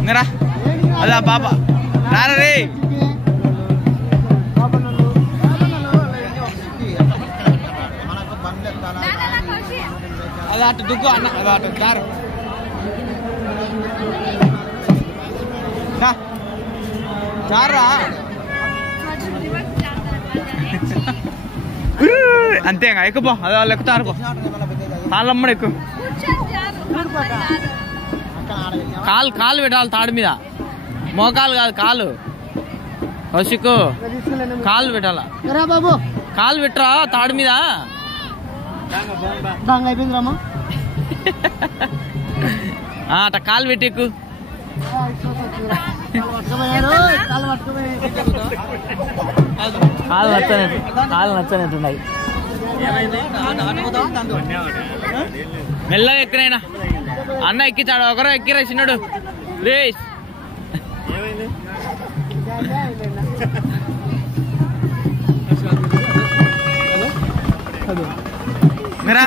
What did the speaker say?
ఇంకరా అదా పాప రారా రే అది అటు దుగ్గు అన్న అది అటు దారు చారా అంతేగా ఎక్కుపో అది వాళ్ళు ఎక్కుతారు పో కాళ్ళమ్మడు ఎక్కువ కాలు పెట్టాలి తాడు మీద మోకాలు కాదు కాలు కౌశిక్ కాలు పెట్టాలా బాబు కాలు పెట్టరా తాడు మీద అట్ట కాలు పెట్టి ఎక్కు కాలు నచ్చనట్టున్నాయి మెల్లగా ఎక్కినైనా అన్న ఎక్కించాడు ఒకరో ఎక్కిరా చిన్నడు ప్లీజ్ మీరా